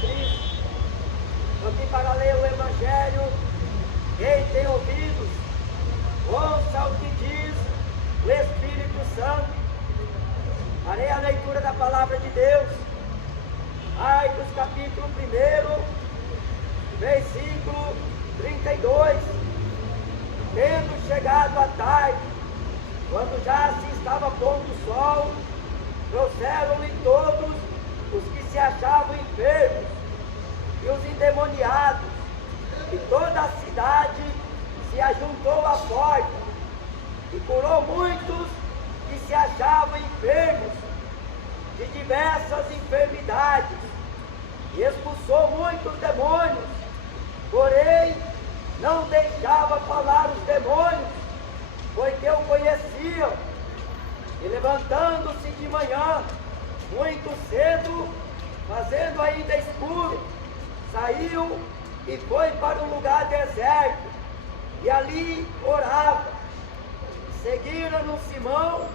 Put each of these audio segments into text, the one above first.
Cristo. Aqui para ler o Evangelho, quem tem ouvidos, ouça o que diz o Espírito Santo. Farei a leitura da palavra de Deus. Marcos capítulo 1, versículo 32. Tendo chegado a tarde, quando já se estava pondo o sol, trouxeram-lhe todos os que se achavam enfermos e os endemoniados, e toda a cidade se ajuntou à porta, e curou muitos que se achavam enfermos de diversas enfermidades, e expulsou muitos demônios, porém não deixava falar os demônios, porque o conheciam. E levantando-se de manhã, muito cedo, fazendo ainda escuro, saiu e foi para um lugar deserto, e ali orava. Seguiram-no Simão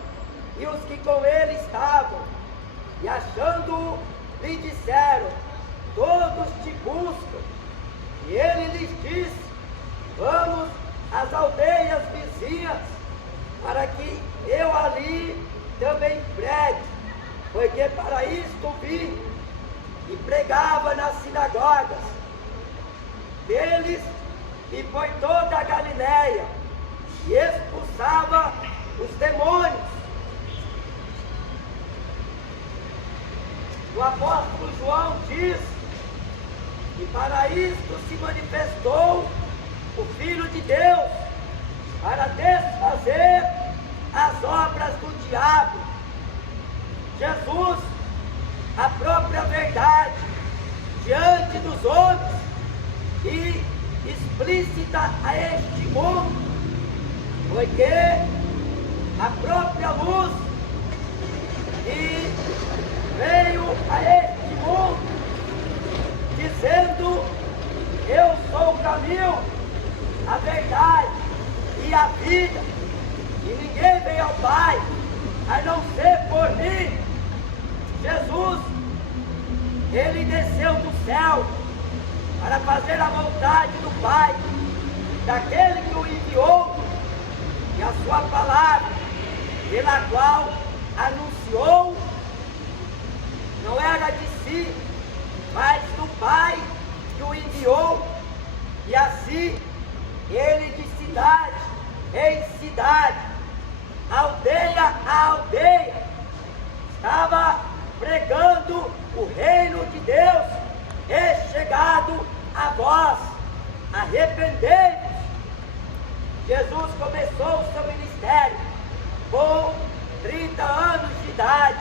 e os que com ele estavam, e achando-o, lhe disseram: todos te buscam. E ele lhes disse: vamos às aldeias vizinhas, para que eu ali também pregue, porque para isto vim. E pregava nas sinagogas deles e por toda a Galiléia, e expulsava os demônios. O apóstolo João diz que para isto se manifestou o Filho de Deus, para desfazer as obras do diabo. Jesus, a própria verdade diante dos homens e explícita a este mundo, porque a própria luz que veio a este mundo dizendo: eu sou o caminho, a verdade e a vida, e ninguém vem ao Pai a não ser por mim. Jesus, ele desceu do céu para fazer a vontade do Pai, daquele que o enviou, e a sua palavra, pela qual anunciou, não era de si, mas do Pai que o enviou. E assim ele, de cidade em cidade, aldeia a aldeia, estava pregando o reino de Deus: é chegado a vós, arrependei-vos. Jesus começou o seu ministério com 30 anos de idade,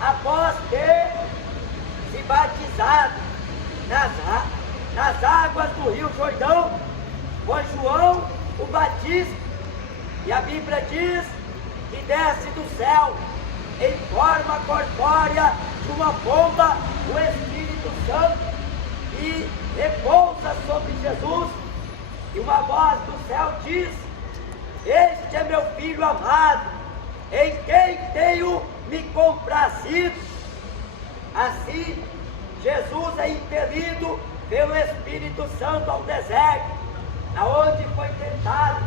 após ter se batizado nas águas do Rio Jordão por João o Batista. E a Bíblia diz que desce do céu em forma corpórea de uma pomba o Espírito Santo, e repousa sobre Jesus, e uma voz do céu diz: este é meu Filho amado, em quem tenho me comprazido. Assim, Jesus é impelido pelo Espírito Santo ao deserto, aonde foi tentado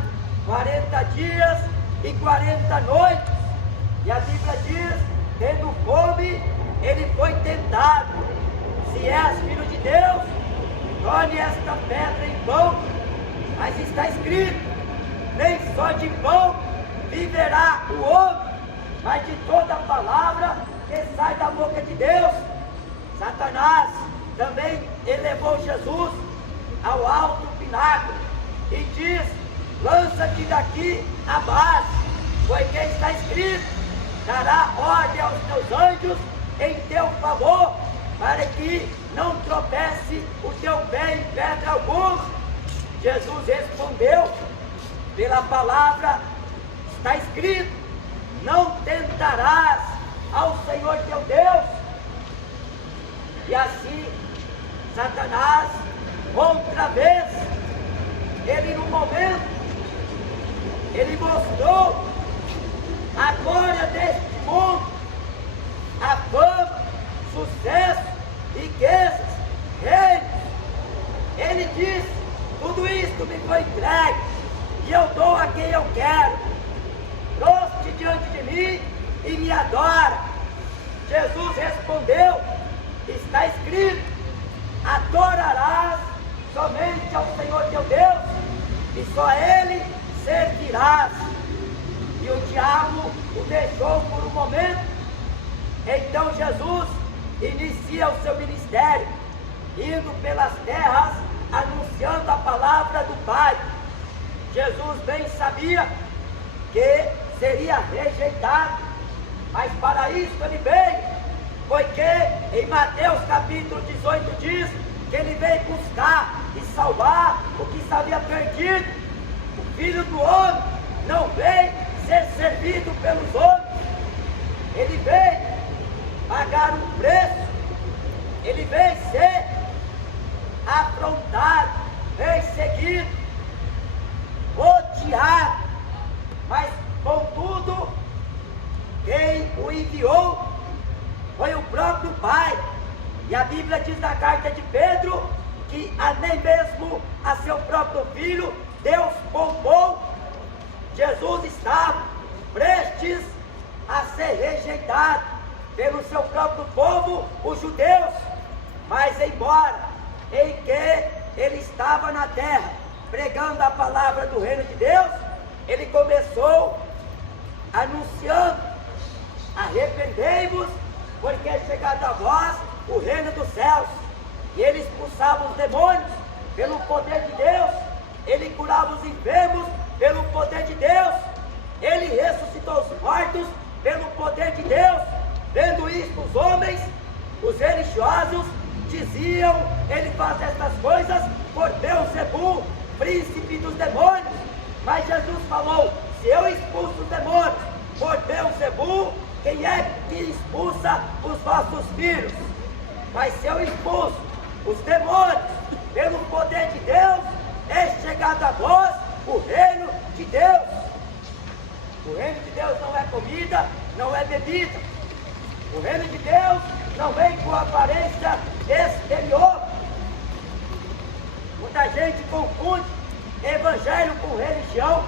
40 dias e 40 noites. E a Bíblia diz: tendo fome, ele foi tentado. Se és filho de Deus, torne esta pedra em pão. Mas está escrito: nem só de pão viverá o homem, mas de toda a palavra que sai da boca de Deus. Satanás também elevou Jesus ao alto pináculo e diz: lança-te daqui abaixo, porque está escrito: dará ordem aos teus anjos em teu favor, para que não tropece o teu pé em pedra alguma. Jesus respondeu pela palavra: está escrito: não tentarás ao Senhor teu Deus. E assim, Satanás, outra vez, ele no momento, ele mostrou a glória deste mundo, a fama, sucesso, riquezas, prostram-se e me adoram. Jesus respondeu: está escrito, adorarás somente ao Senhor teu Deus, e só a Ele servirás. E o diabo o deixou por um momento. Então Jesus inicia o seu ministério, indo pelas terras, anunciando a palavra do Pai. Jesus bem sabia que seria rejeitado, mas para isso ele veio, porque em Mateus capítulo 18 diz que ele veio buscar e salvar o que se havia perdido. O Filho do Homem não veio ser servido pelos homens, ele veio pagar um preço, ele veio ser afrontado, perseguido, odiado, mas contudo quem o enviou foi o próprio Pai. E a Bíblia diz na carta de Pedro que nem mesmo a seu próprio filho Deus poupou. Jesus estava prestes a ser rejeitado pelo seu próprio povo, os judeus. Mas embora em que ele estava na terra pregando a palavra do reino de Deus, ele começou anunciando: arrependei-vos, porque é chegado a vós o reino dos céus. E ele expulsava os demônios pelo poder de Deus, ele curava os enfermos pelo poder de Deus, ele ressuscitou os mortos pelo poder de Deus. Vendo isto, os homens, os religiosos, diziam: ele faz estas coisas por Beelzebul, príncipe dos demônios. Mas Jesus falou: se eu expulso os demônios por Beelzebul, quem é que expulsa os vossos filhos? Mas se eu expulso os demônios pelo poder de Deus, é chegado a vós o reino de Deus. O reino de Deus não é comida, não é bebida. O reino de Deus não vem com aparência exterior. Muita gente confunde evangelho com religião,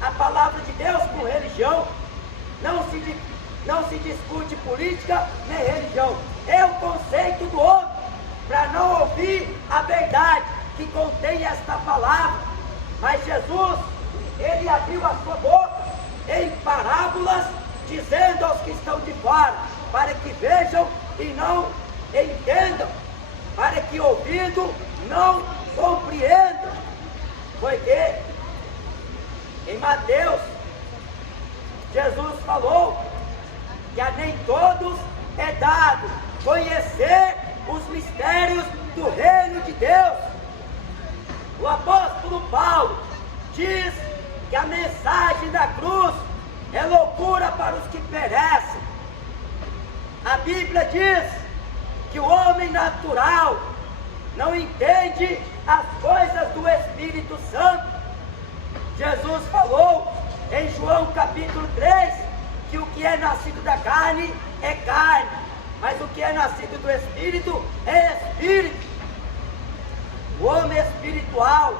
a palavra de Deus com religião. Não se discute política nem religião. É o conceito do homem para não ouvir a verdade que contém esta palavra. Mas Jesus, ele abriu a sua boca em parábolas, dizendo aos que estão de fora, para que vejam e não entendam, para que ouvindo não compreendam. Porque em Mateus, Jesus falou que a nem todos é dado conhecer os mistérios do reino de Deus. O apóstolo Paulo diz que a mensagem da cruz é loucura para os que perecem. A Bíblia diz que o homem natural não entende as coisas do Espírito Santo. Jesus falou em João capítulo 3 que o que é nascido da carne é carne, mas o que é nascido do Espírito é Espírito. O homem espiritual,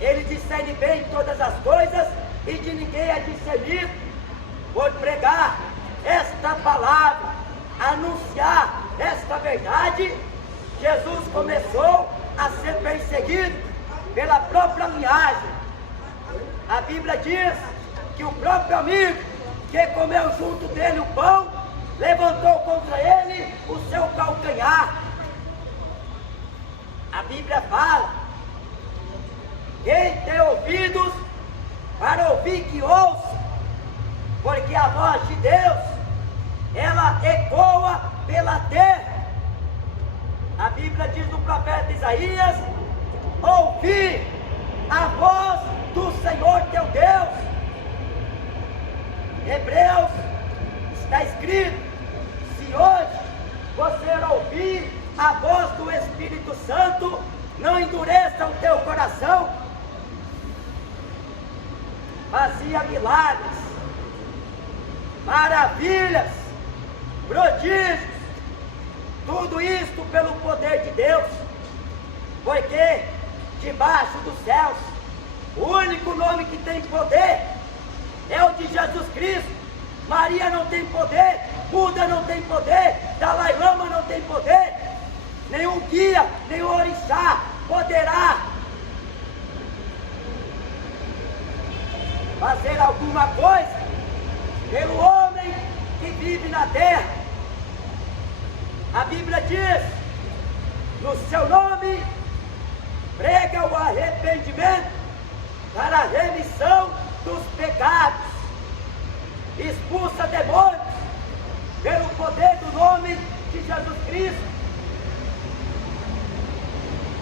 ele discerne bem todas as coisas, e de ninguém é discernido. Por pregar esta palavra, anunciar esta verdade, Jesus começou a ser perseguido pela própria linhagem. A Bíblia diz que o próprio amigo que comeu junto dele o pão, levantou contra ele o seu calcanhar. A Bíblia fala: quem tem ouvidos para ouvir, que ouça, porque a voz de Deus, ela ecoa pela terra. A Bíblia diz no profeta Isaías: ouvi a voz do Senhor teu Deus. Hebreus está escrito: se hoje você ouvir a voz do Espírito Santo, não endureça o teu coração. Fazia milagres, maravilhas, prodígios, tudo isto pelo poder de Deus, porque debaixo dos céus, o único nome que tem poder é o de Jesus Cristo. Maria não tem poder, Buda não tem poder, Dalai Lama não tem poder, nenhum guia, nenhum orixá poderá fazer alguma coisa pelo homem que vive na terra. A Bíblia diz: no seu nome prega o arrependimento para a remissão dos pecados, expulsa demônios pelo poder do nome de Jesus Cristo.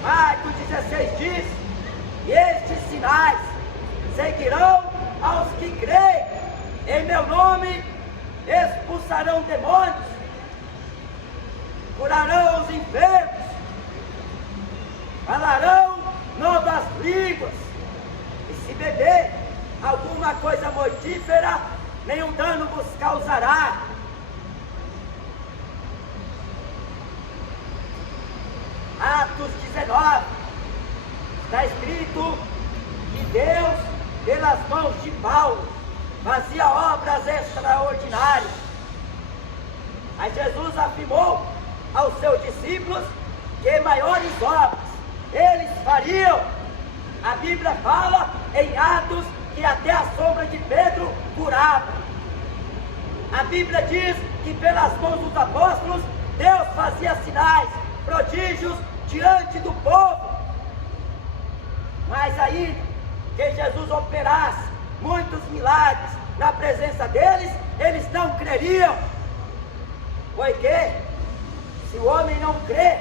Marcos 16 diz: e estes sinais seguirão aos que creem em meu nome, expulsarão demônios, curarão os enfermos, falarão novas línguas, e se beber alguma coisa mortífera, nenhum dano vos causará. Atos 19, está escrito que Deus, pelas mãos de Paulo, fazia obras extraordinárias. Mas Jesus afirmou aos seus discípulos que maiores obras eles fariam. A Bíblia fala em Atos que até a sombra de Pedro curava. A Bíblia diz que pelas mãos dos apóstolos Deus fazia sinais, prodígios diante do povo. Mas ainda que Jesus operasse muitos milagres na presença deles, eles não creriam. Porque se o homem não crê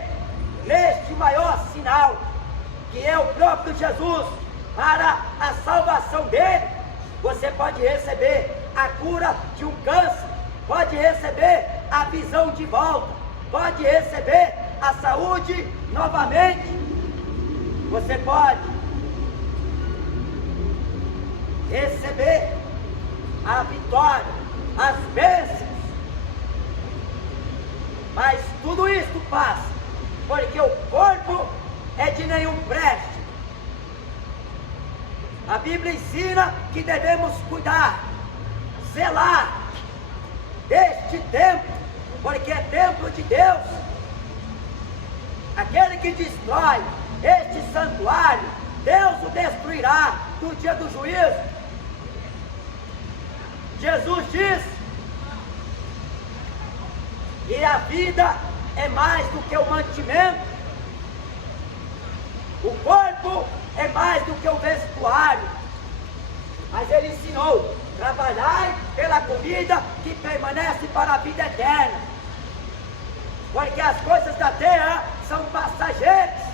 neste maior sinal, que é o próprio Jesus, para a salvação dele, você pode receber a cura de um câncer, pode receber a visão de volta, pode receber a saúde novamente, você pode receber a vitória, as bênçãos. Mas tudo isso passa porque o corpo é de nenhum preste. A Bíblia ensina que devemos cuidar, zelar deste templo, porque é templo de Deus. Aquele que destrói este santuário, Deus o destruirá no dia do juízo. Jesus diz que a vida é mais do que o mantimento, o corpo é mais do que o vestuário. Mas ele ensinou: trabalhai pela comida que permanece para a vida eterna, porque as coisas da terra são passageiras.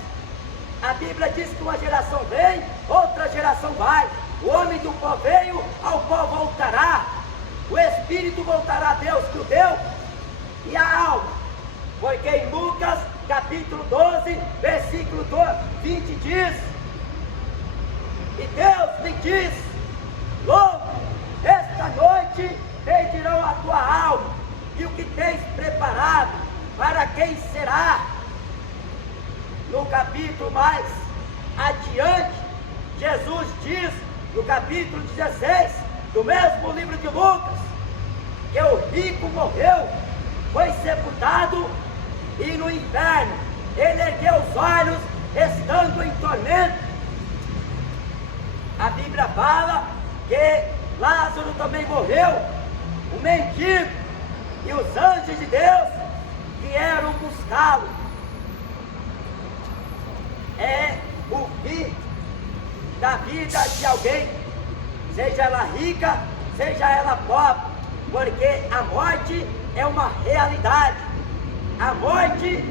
A Bíblia diz que uma geração vem, outra geração vai. O homem do pó veio, ao pó voltará. O espírito voltará a Deus que o deu, e a alma, porque em Lucas capítulo 12, versículo 20 diz: e Deus lhe diz: louco, esta noite pedirão a tua alma, e o que tens preparado, para quem será? No capítulo mais adiante, Jesus diz, no capítulo 16, do mesmo livro de Lucas, que o rico morreu, foi sepultado, e no inferno ele ergueu os olhos, estando em tormento. A Bíblia fala que Lázaro também morreu, o mendigo, e os anjos de Deus vieram buscá-lo. É o fim da vida de alguém, seja ela rica, seja ela pobre, porque a morte é uma realidade. A morte,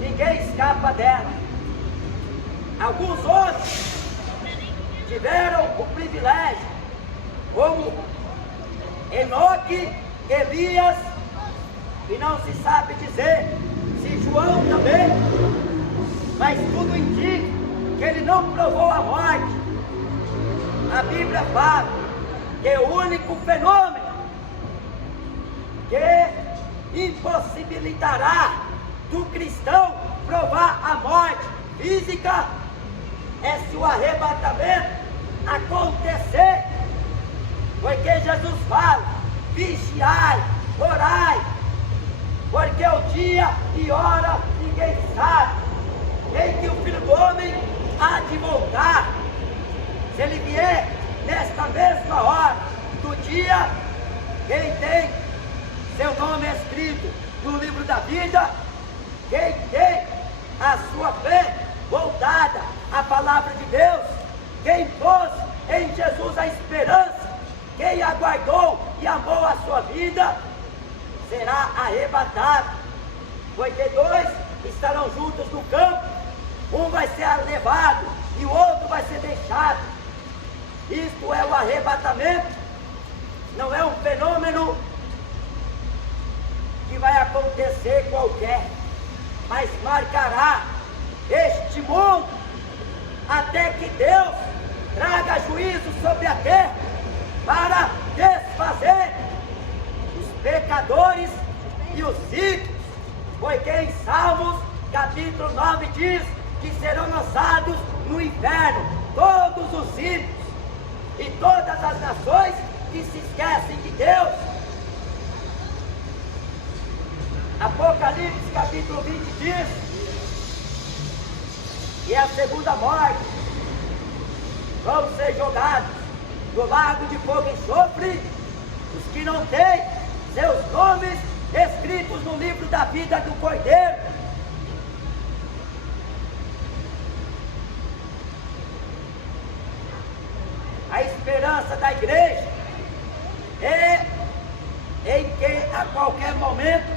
ninguém escapa dela. Alguns outros tiveram o privilégio, como Enoque, Elias, e não se sabe dizer se João também, mas tudo indica que ele não provou a morte. A Bíblia fala que o único fenômeno que impossibilitará do cristão provar a morte física é se o arrebatamento acontecer, porque Jesus fala vigiai, orai, porque o dia e hora ninguém sabe, em que o Filho do Homem há de voltar. Se ele vier nesta mesma hora do dia, quem tem seu nome escrito no livro da vida, quem tem a sua fé voltada à palavra de Deus, quem pôs em Jesus a esperança, quem aguardou e amou a sua vida, será arrebatado. Porque dois estarão juntos no campo, um vai ser levado e o outro vai ser deixado. Isto é o arrebatamento, não é um fenômeno que vai acontecer qualquer, mas marcará este mundo até que Deus traga juízo sobre a terra para desfazer os pecadores e os ímpios, porque em Salmos capítulo 9 diz que serão lançados no inferno todos os ímpios e todas as nações que se esquecem de Deus. Apocalipse capítulo 20 diz que a segunda morte vão ser jogados no lago de fogo e enxofre os que não têm seus nomes escritos no livro da vida do Cordeiro. A esperança da igreja é em que a qualquer momento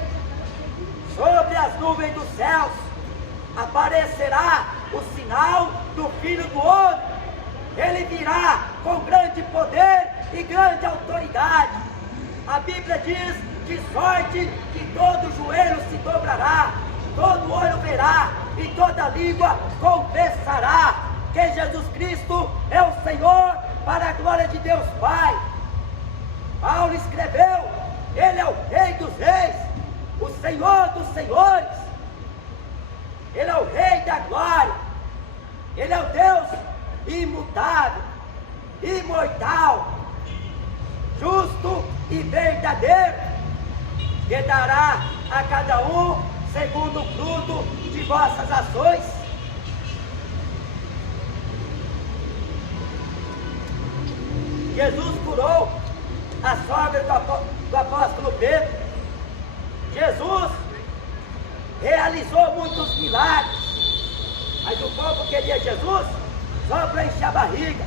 sobre as nuvens dos céus aparecerá o sinal do Filho do Homem. Ele virá com grande poder e grande autoridade. A Bíblia diz: de sorte que todo joelho se dobrará, todo olho verá e toda língua confessará que Jesus Cristo é o Senhor, para a glória de Deus Pai. Paulo escreveu: Ele é o Rei dos Reis, o Senhor dos Senhores. Ele é o Rei da glória. Ele é o Deus imutável, imortal, justo e verdadeiro, que dará a cada um segundo o fruto de vossas ações. Jesus curou a sogra do apóstolo Pedro. Jesus realizou muitos milagres, mas o povo queria Jesus só para encher a barriga.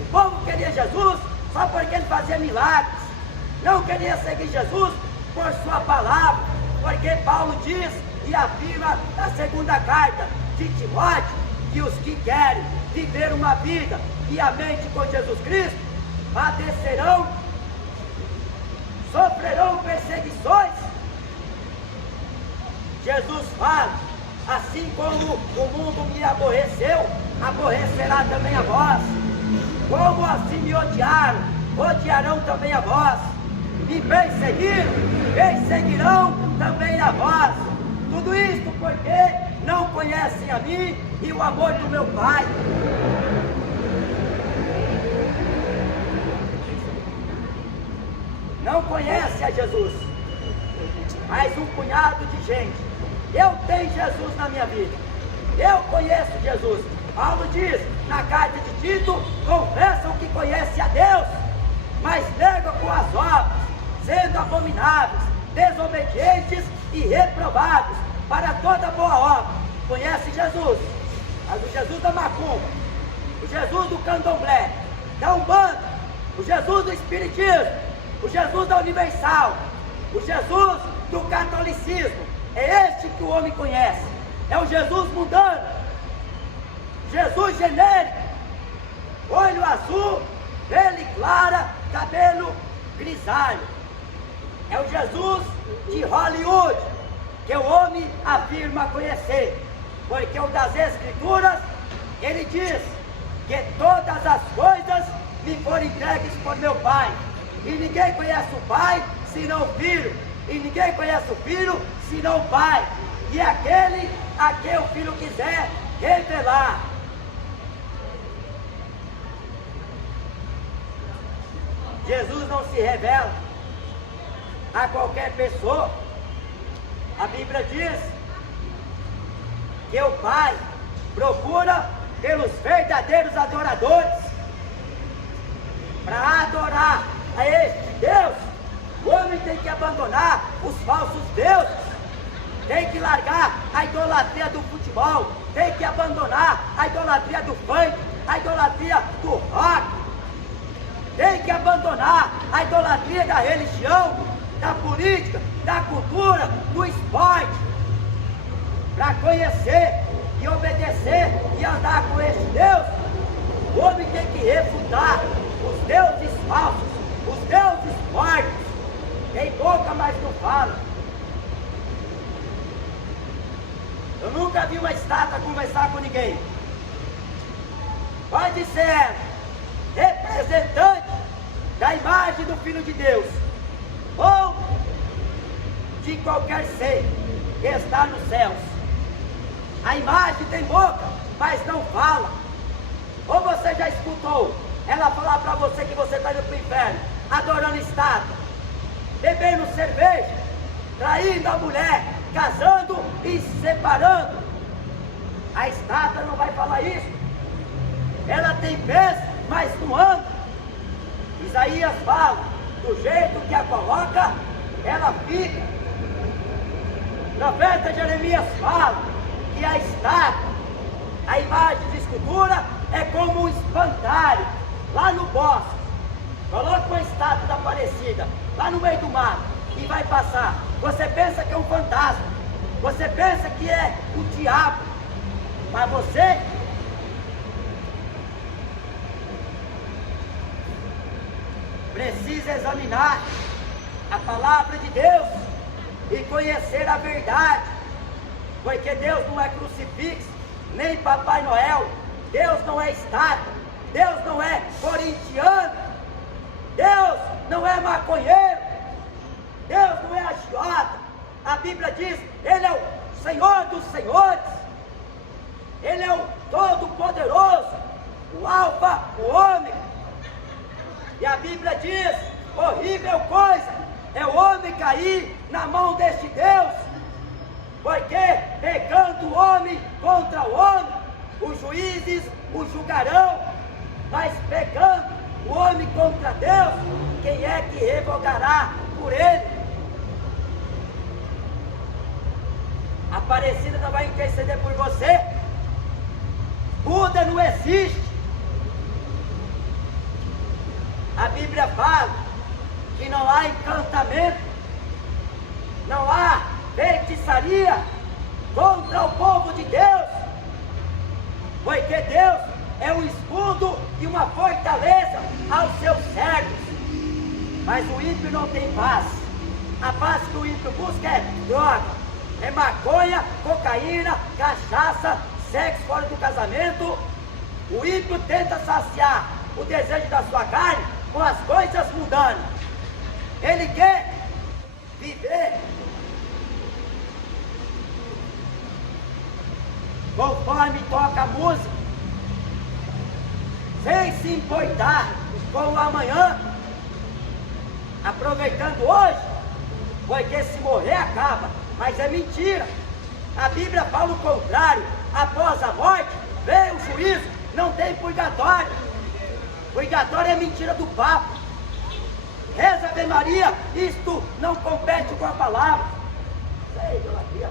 O povo queria Jesus só porque ele fazia milagres. Não queria seguir Jesus por sua palavra, porque Paulo diz e afirma na segunda carta de Timóteo que os que querem viver uma vida piamente com Jesus Cristo padecerão, sofrerão perseguições. Jesus fala: assim como o mundo me aborreceu, aborrecerá também a vós. Como assim me odiaram, odiarão também a vós. Me perseguiram, perseguirão também a vós. Tudo isto porque não conhecem a mim e o amor do meu Pai. Não conhece a Jesus, mas um punhado de gente. Eu tenho Jesus na minha vida, eu conheço Jesus. Paulo diz na carta de Tito: confessam que conhecem a Deus, mas negam com as obras, sendo abomináveis, desobedientes e reprovados para toda boa obra. Conhece Jesus, mas o Jesus da macumba, o Jesus do candomblé, da umbanda, o Jesus do espiritismo, o Jesus da Universal, o Jesus do catolicismo. É este que o homem conhece. É o Jesus mundano, Jesus genérico, olho azul, pele clara, cabelo grisalho. É o Jesus de Hollywood que o homem afirma conhecer, porque o das Escrituras, ele diz que todas as coisas me foram entregues por meu Pai. E ninguém conhece o Pai senão o Filho, e ninguém conhece o Filho senão o Pai, e aquele a quem o Filho quiser revelar. Jesus não se revela a qualquer pessoa. A Bíblia diz que o Pai procura pelos verdadeiros adoradores. Para adorar a este Deus, o homem tem que abandonar os falsos deuses, tem que largar a idolatria do futebol, tem que abandonar a idolatria do funk, a idolatria do rock, tem que abandonar a idolatria da religião, da política, da cultura, do esporte, para conhecer e obedecer e andar com esse Deus. O homem tem que refutar os deuses falsos, os deuses mortos. Tem boca, mas não fala. Eu nunca vi uma estátua conversar com ninguém. Pode ser representante da imagem do Filho de Deus, ou de qualquer ser que está nos céus. A imagem tem boca, mas não fala. Ou você já escutou ela falar para você que você está indo para o inferno, adorando estátua, bebendo cerveja, traindo a mulher, casando e se separando? A estátua não vai falar isso. Ela tem pés, mas não anda. Isaías fala, do jeito que a coloca, ela fica. O profeta Jeremias fala que a estátua, a imagem de escultura, é como um espantalho lá no bosque. Coloca uma estátua da Aparecida lá no meio do mato e vai passar. Você pensa que é um fantasma, você pensa que é o diabo, mas você precisa examinar a palavra de Deus e conhecer a verdade, porque Deus não é crucifixo, nem Papai Noel, Deus não é estátua, Deus não é corintiano, Deus não é maconheiro, Deus não é agiota. A Bíblia diz, Ele é o Senhor dos senhores, Ele é o Todo-Poderoso, o Alfa, o Ômega. E a Bíblia diz, horrível coisa é o homem cair na mão deste Deus, porque pecando o homem contra o homem, os juízes o julgarão, mas pecando o homem contra Deus, quem é que revogará por ele? A Aparecida não vai interceder por você. Buda não existe. A Bíblia fala que não há encantamento, não há feitiçaria contra o povo de Deus, porque Deus é um escudo e uma fortaleza aos seus servos. Mas o ímpio não tem paz. A paz que o ímpio busca é droga, é maconha, cocaína, cachaça, sexo fora do casamento. O ímpio tenta saciar o desejo da sua carne com as coisas mundanas. Ele quer viver conforme toca a música, sem se importar com o amanhã, aproveitando hoje, porque se morrer acaba. Mas é mentira. A Bíblia fala o contrário. Após a morte vem o juízo, não tem purgatório. Purgatório é mentira do Papa. Reza Ave Maria, isto não compete com a palavra. Isso é idolatria.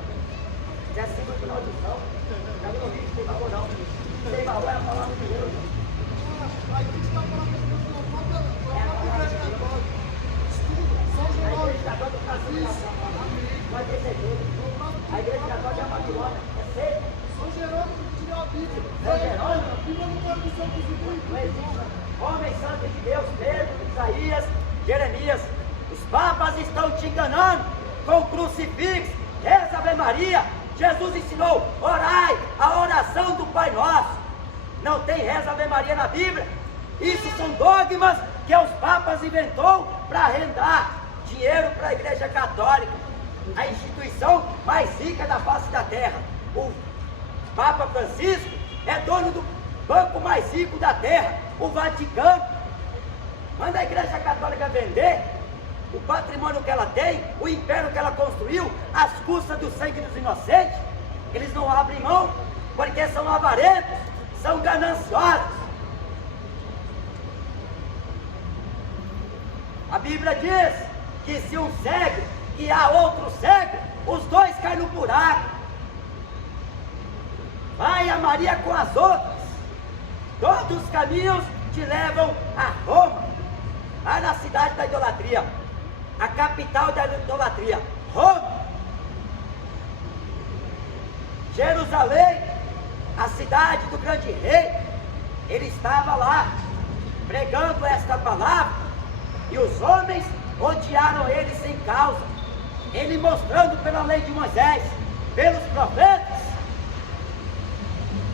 Isso é símbolo de maldição. Já não vi, não tem valor não. Não tem valor, é a palavra de Deus. A igreja está falando que Deus não falta a igreja católica. São Jerônimo. Vai ter certeza. A igreja católica é uma Babilônia. É seca. São Jerônimo tirou a Bíblia. São Jerônimo? A Bíblia não pode ser inclusive. Não existe. Homem santo de Deus, Pedro, Isaías, Jeremias. Os papas estão te enganando com o crucifixo. Reza Ave Maria. Jesus ensinou, orai, a oração do Pai Nosso. Não tem reza Ave Maria na Bíblia. Isso são dogmas que os papas inventou para arrendar dinheiro para a Igreja Católica, a instituição mais rica da face da terra. O Papa Francisco é dono do banco mais rico da terra, o Vaticano. Manda a Igreja Católica vender o patrimônio que ela tem, o império que ela construiu, às custas do sangue dos inocentes. Eles não abrem mão, porque são avarentos, são gananciosos. A Bíblia diz que se um cego guiar outro cego, os dois caem no buraco. Vai a Maria com as outras. Todos os caminhos te levam a Roma, lá na cidade da idolatria, a capital da idolatria, Roma. Jerusalém, a cidade do grande rei, ele estava lá, pregando esta palavra, e os homens odiaram ele sem causa, ele mostrando pela lei de Moisés, pelos profetas,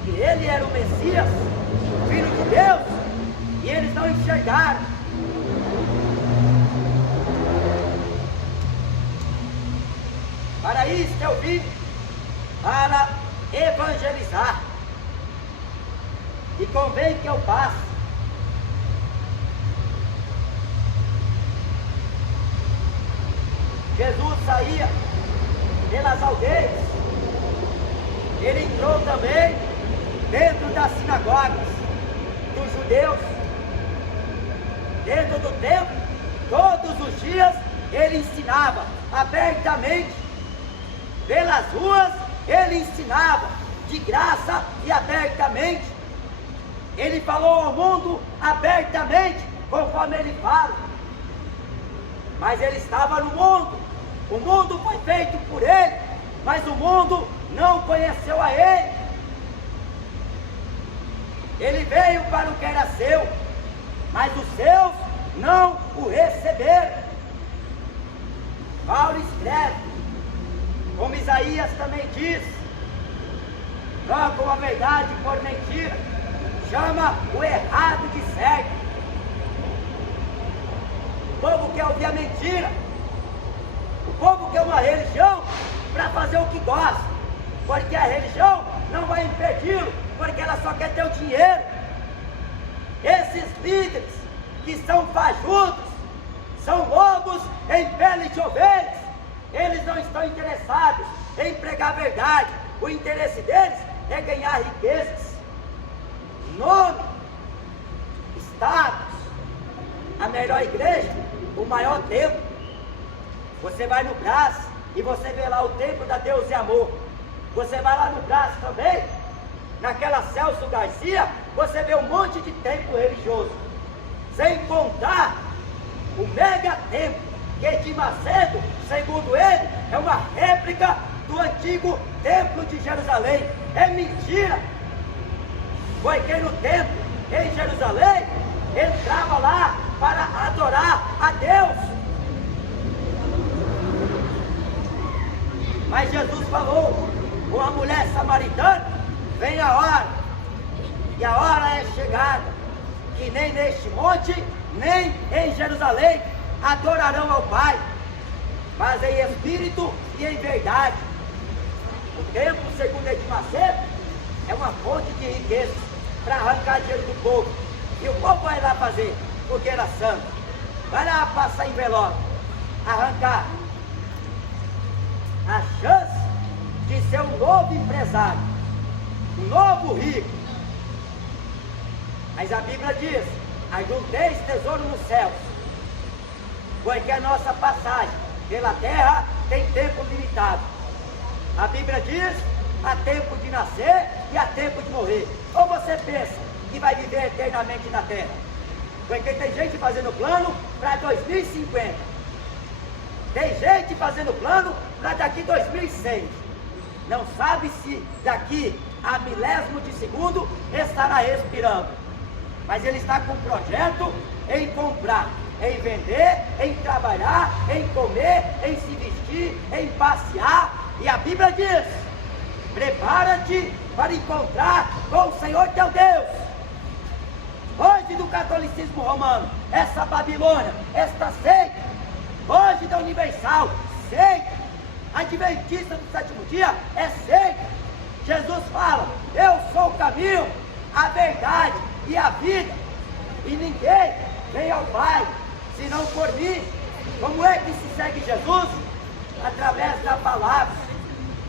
que ele era o Messias, o Filho de Deus, e eles não enxergaram. Para isso eu vim, para evangelizar, e convém que eu passe. Jesus saía pelas aldeias, ele entrou também dentro das sinagogas dos judeus, dentro do templo, todos os dias ele ensinava abertamente, pelas ruas ele ensinava de graça e abertamente, ele falou ao mundo abertamente, conforme ele fala, mas ele estava no mundo, o mundo foi feito por ele, mas o mundo não conheceu a ele. Ele veio para o que era seu, mas os seus não o receberam. Paulo escreve, como Isaías também diz, trocam a verdade por mentira, chama o errado de certo. O povo quer ouvir a mentira, o povo quer uma religião para fazer o que gosta, porque a religião não vai impedi-lo, porque ela só quer ter o dinheiro. Esses líderes que são fajutos, são lobos em pele de ovelhas, eles não estão interessados em pregar a verdade, o interesse deles é ganhar riquezas, nome, status, a melhor igreja, o maior templo. Você vai no Brás e você vê lá o templo da Deus e Amor. Você vai lá no Brás também, naquela Celso Garcia, você vê um monte de templo religioso, sem contar o mega templo, que de Macedo, segundo ele, é uma réplica do antigo templo de Jerusalém. É mentira, porque no templo em Jerusalém, entrava lá para adorar a Deus. Mas Jesus falou com a mulher samaritana, vem a hora, e a hora é chegada, que nem neste monte, nem em Jerusalém, adorarão ao Pai, mas em espírito e em verdade. O templo, segundo Edir Macedo, é uma fonte de riqueza, para arrancar dinheiro do povo, e o povo vai lá fazer, porque era santo, vai lá passar envelope, arrancar a chance de ser um novo empresário, um novo rico. Mas a Bíblia diz, ajunteis tesouro nos céus, porque a nossa passagem pela terra tem tempo limitado. A Bíblia diz, há tempo de nascer e há tempo de morrer. Ou você pensa que vai viver eternamente na terra? Porque tem gente fazendo plano para 2050. Tem gente fazendo plano para daqui 2100. Não sabe se daqui a milésimo de segundo estará respirando. Mas ele está com um projeto em comprar, em vender, em trabalhar, em comer, em se vestir, em passear. E a Bíblia diz, prepara-te para encontrar com o Senhor teu Deus. Hoje do catolicismo romano, essa Babilônia, esta seita, hoje da Universal, seita, adventista do sétimo dia, é seita. Jesus fala, eu sou o caminho, a verdade e a vida, e ninguém vem ao Pai, senão por mim. Como é que se segue Jesus? Através da palavra.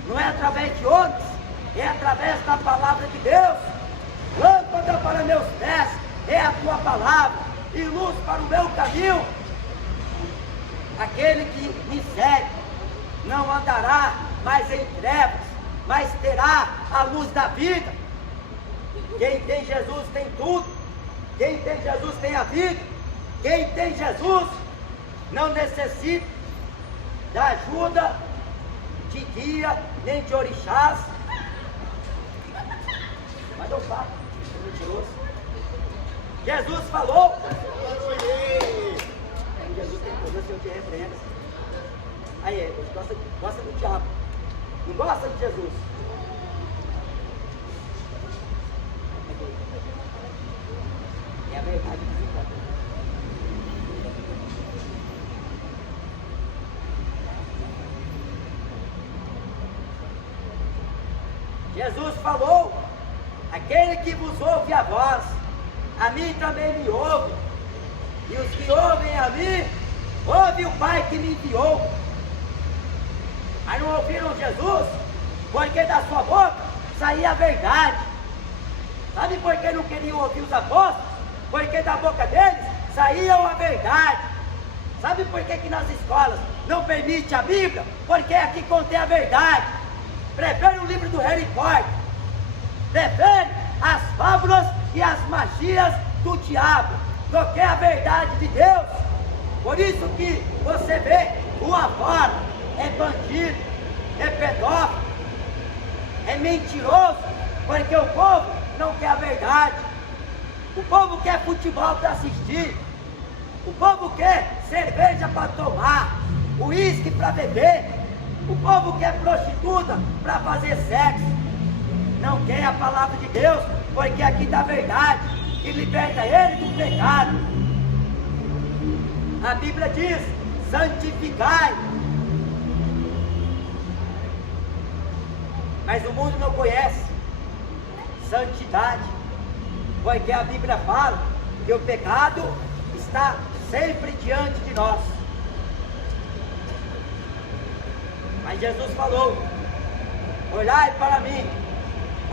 Não é através de homens, é através da palavra de Deus. Lâmpada para meus pés é a tua palavra, e luz para o meu caminho. Aquele que me segue não andará mais em trevas, mas terá a luz da vida. Quem tem Jesus tem tudo. Quem tem Jesus tem a vida. Quem tem Jesus não necessita da ajuda de guia nem de orixás. Mas eu falo, é mentiroso. Jesus falou. Jesus tem poder, o Senhor te repreenda. Aí, gosta do diabo. Não gosta de Jesus. É a verdade que se encontra. Jesus falou: aquele que vos ouve a voz, a mim também me ouve. E os que ouvem a mim, ouve o Pai que me enviou. Aí não ouviram Jesus, porque da sua boca saía a verdade. Sabe por que não queriam ouvir os apóstolos? Porque da boca deles saía a verdade. Sabe por que nas escolas não permite a Bíblia? Porque aqui contém a verdade. Prefere o livro do Harry Potter. Prefere as fábulas e as magias do diabo do que a verdade de Deus. Por isso que você vê rua fora, é bandido, é pedófilo, é mentiroso, porque o povo não quer a verdade. O povo quer futebol para assistir, o povo quer cerveja para tomar, uísque para beber, o povo quer prostituta para fazer sexo. Não quer a palavra de Deus, porque aqui está a verdade, que liberta ele do pecado. A Bíblia diz: santificai. Mas o mundo não conhece santidade, porque a Bíblia fala que o pecado está sempre diante de nós. Mas Jesus falou: olhai para mim,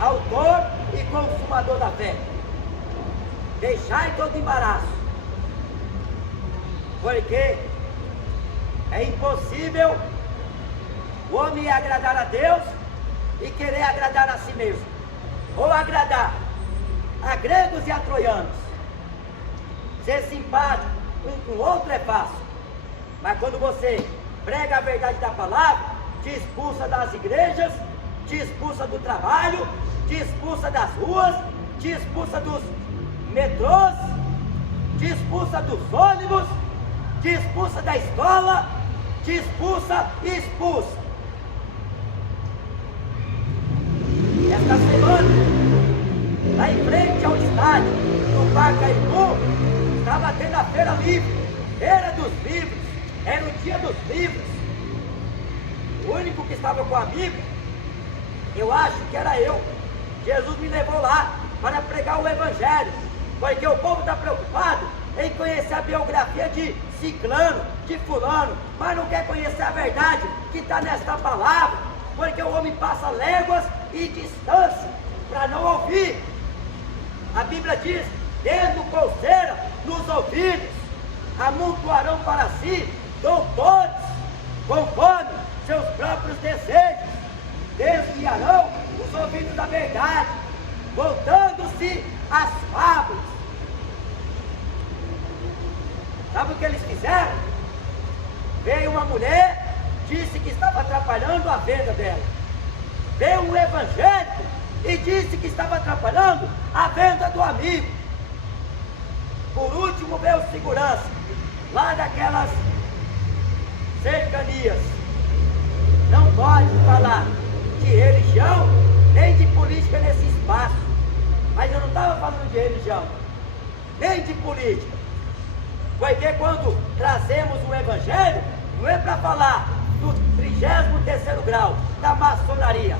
autor e consumador da fé, deixai todo embaraço, porque é impossível o homem agradar a Deus e querer agradar a si mesmo, ou agradar a gregos e a troianos. Ser simpático um com o outro é fácil, mas quando você prega a verdade da palavra, te expulsa das igrejas, te expulsa do trabalho, te expulsa das ruas, te expulsa dos metrôs, te expulsa dos ônibus, te expulsa da escola, te expulsa e expulsa. Esta semana, lá em frente ao estádio, no Pacaembu, estava tendo a feira livre, feira dos livros, era o dia dos livros. O único que estava com a Bíblia, eu acho que era eu. Jesus me levou lá para pregar o Evangelho, porque o povo está preocupado em conhecer a biografia de ciclano, de fulano, mas não quer conhecer a verdade que está nesta palavra, porque o homem passa léguas e distância para não ouvir. A Bíblia diz: tendo coceira nos ouvidos, amontoarão para si doutores, conforme seus próprios desejos, desviarão os ouvidos da verdade, voltando-se às fábulas. Sabe o que eles fizeram? Veio uma mulher, disse que estava atrapalhando a venda dela. Veio um evangélico e disse que estava atrapalhando a venda do amigo. Por último veio o segurança, lá daquelas cercanias. Não pode falar de religião nem de política nesse espaço. Mas eu não estava falando de religião, nem de política. Porque quando trazemos o Evangelho, não é para falar do 33º grau da maçonaria.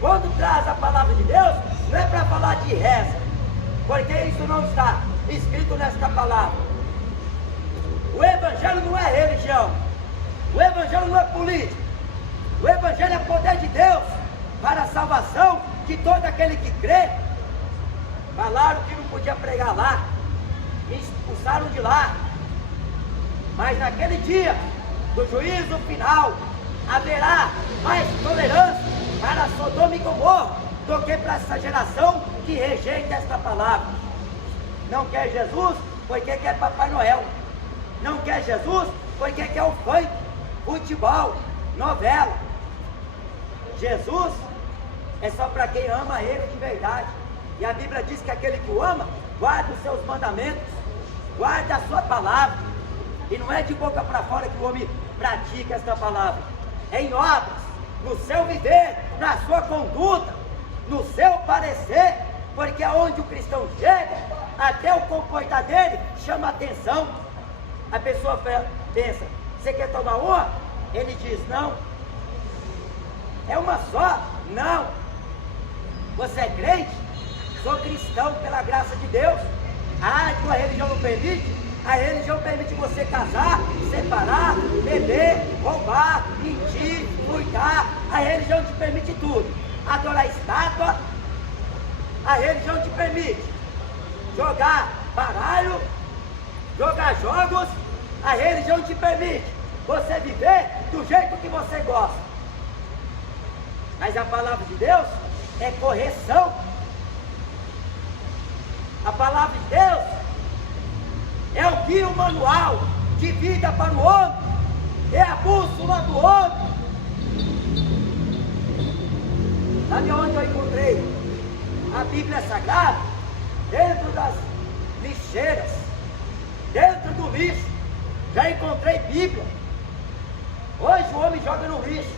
Quando traz a palavra de Deus, não é para falar de reza, porque isso não está escrito nesta palavra. O Evangelho não é religião. O Evangelho não é política. O Evangelho é poder de Deus para a salvação de todo aquele que crê. Falaram que não podia pregar lá, me expulsaram de lá. Mas naquele dia do juízo final haverá mais tolerância para Sodoma e Gomorra do que para essa geração que rejeita esta palavra. Não quer Jesus porque quer Papai Noel. Não quer Jesus porque quer o funk, futebol, novela. Jesus é só para quem ama Ele de verdade. E a Bíblia diz que aquele que o ama, guarda os seus mandamentos, guarda a sua palavra. E não é de boca para fora que o homem pratica esta palavra. É em obras, no seu viver, na sua conduta, no seu parecer. Porque aonde o cristão chega, até o comportar dele chama atenção. A pessoa pensa, você quer tomar uma? Ele diz, não. É uma só? Não. Você é crente? Sou cristão pela graça de Deus. Ah, tua religião não permite? A religião permite você casar, separar, beber, roubar, mentir, furtar. A religião te permite tudo. Adorar estátua. A religião te permite jogar baralho, jogar jogos. A religião te permite você viver do jeito que você gosta. Mas a palavra de Deus é correção. A palavra de Deus é o guia, o manual de vida para o homem. É a bússola do homem. Sabe onde eu encontrei a Bíblia Sagrada? Dentro das lixeiras, dentro do lixo. Já encontrei Bíblia. Hoje o homem joga no lixo.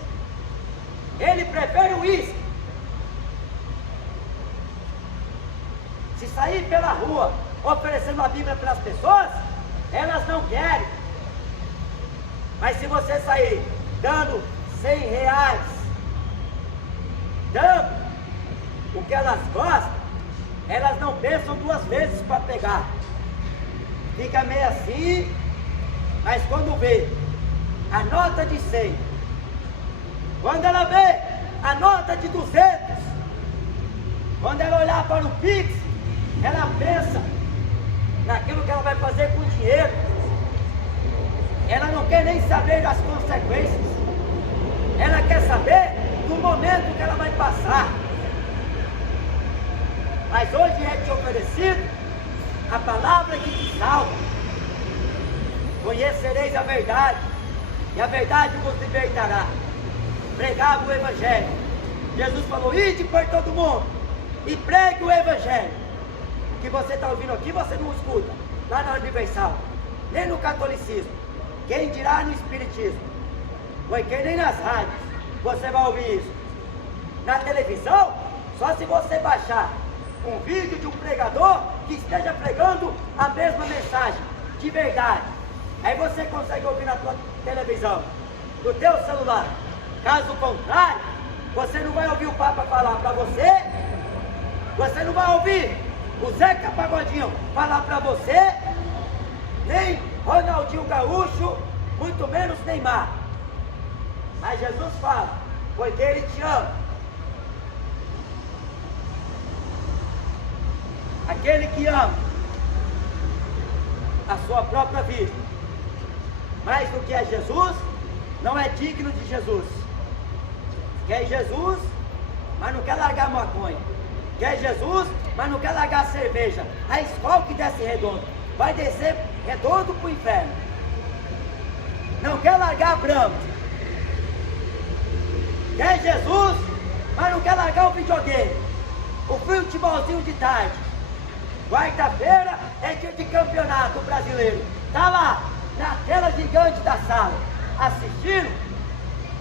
Ele prefere o uísque. Se sair pela rua oferecendo a Bíblia para as pessoas, elas não querem. Mas se você sair dando R$100, dando o que elas gostam, elas não pensam duas vezes para pegar. Fica meio assim, mas quando vê a nota de 100, quando ela vê a nota de 200, quando ela olhar para o Pix, ela pensa naquilo que ela vai fazer com o dinheiro. Ela não quer nem saber das consequências. Ela quer saber do momento que ela vai passar. Mas hoje é te oferecido a palavra que te salva. Conhecereis a verdade, e a verdade vos libertará. Pregava o Evangelho. Jesus falou, ide por todo mundo e pregue o Evangelho. O que você está ouvindo aqui, você não escuta lá na Universal, nem no catolicismo, quem dirá no espiritismo, porque nem nas rádios você vai ouvir isso. Na televisão, só se você baixar um vídeo de um pregador que esteja pregando a mesma mensagem, de verdade. Aí você consegue ouvir na tua televisão, no teu celular. Caso contrário, você não vai ouvir o Papa falar para você, você não vai ouvir o Zeca Pagodinho falar para você, nem Ronaldinho Gaúcho, muito menos Neymar. Mas Jesus fala, porque Ele te ama. Aquele que ama a sua própria vida, mais do que é Jesus, não é digno de Jesus. Quer Jesus, mas não quer largar a maconha. Quer Jesus, mas não quer largar a cerveja. A escola que desce redondo, vai descer redondo para o inferno. Não quer largar a Brahma. Quer Jesus, mas não quer largar o videogame. O futebolzinho de tarde. Quarta-feira é dia de campeonato brasileiro. Tá lá, na tela gigante da sala, assistindo,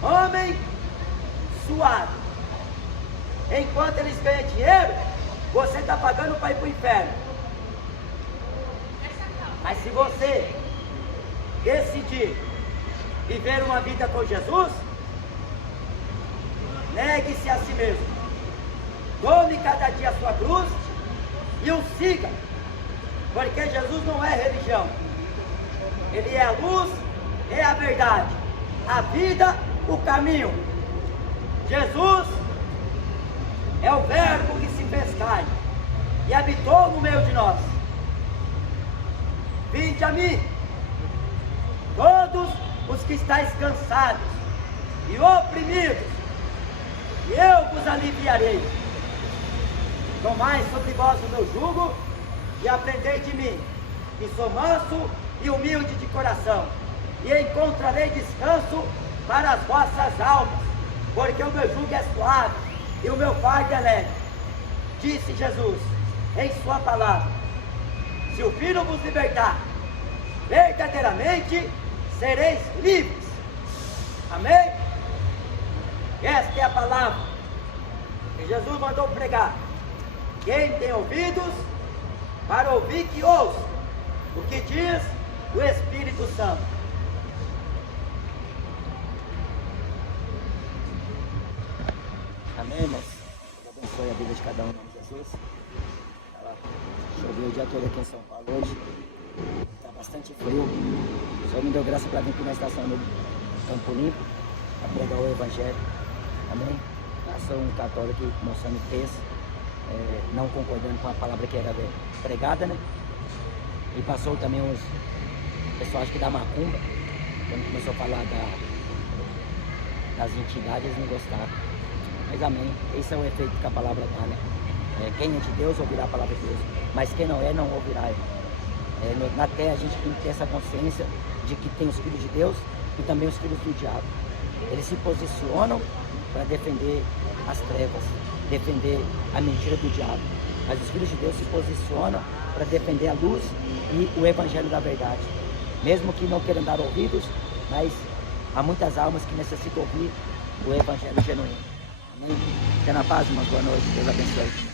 homem suado. Enquanto eles ganham dinheiro, você está pagando para ir para o inferno. Mas se você decidir viver uma vida com Jesus, negue-se a si mesmo. Tome cada dia a sua cruz e o siga. Porque Jesus não é religião. Ele é a luz, é a verdade, a vida, o caminho. Jesus é o verbo que se fez carne e habitou no meio de nós. Vinde a mim, todos os que estáis cansados e oprimidos, e eu vos aliviarei. Tomai sobre vós o meu jugo e aprendei de mim, que sou manso e humilde de coração, e encontrarei descanso para as vossas almas, porque o meu jugo é suave e o meu fardo é leve. Disse Jesus em sua palavra: se o Filho vos libertar, verdadeiramente sereis livres. Amém? Esta é a palavra que Jesus mandou pregar. Quem tem ouvidos para ouvir, que ouça o que diz o Espírito Santo. Amém, irmãos? Deus abençoe a vida de cada um, em nome de Jesus. Choveu o dia todo aqui em São Paulo hoje. Está bastante frio. O Senhor me deu graça para vir aqui na estação do Campo Limpo para pregar o Evangelho. Amém? Eu sou um católico que mostrando texto, não concordando com a palavra que era pregada, né? E passou também os pessoal, acho que da macumba, quando começou a falar das entidades, eles não gostaram. Mas amém, esse é o efeito que a palavra dá, né? Quem é de Deus ouvirá a palavra de Deus, mas quem não é, não ouvirá. Na terra a gente tem que ter essa consciência de que tem os filhos de Deus e também os filhos do diabo. Eles se posicionam para defender as trevas, defender a mentira do diabo. Mas os filhos de Deus se posicionam para defender a luz e o evangelho da verdade. Mesmo que não queiram dar ouvidos, mas há muitas almas que necessitam ouvir o evangelho genuíno. Amém? Fica na paz, irmãos. Boa noite. Deus abençoe.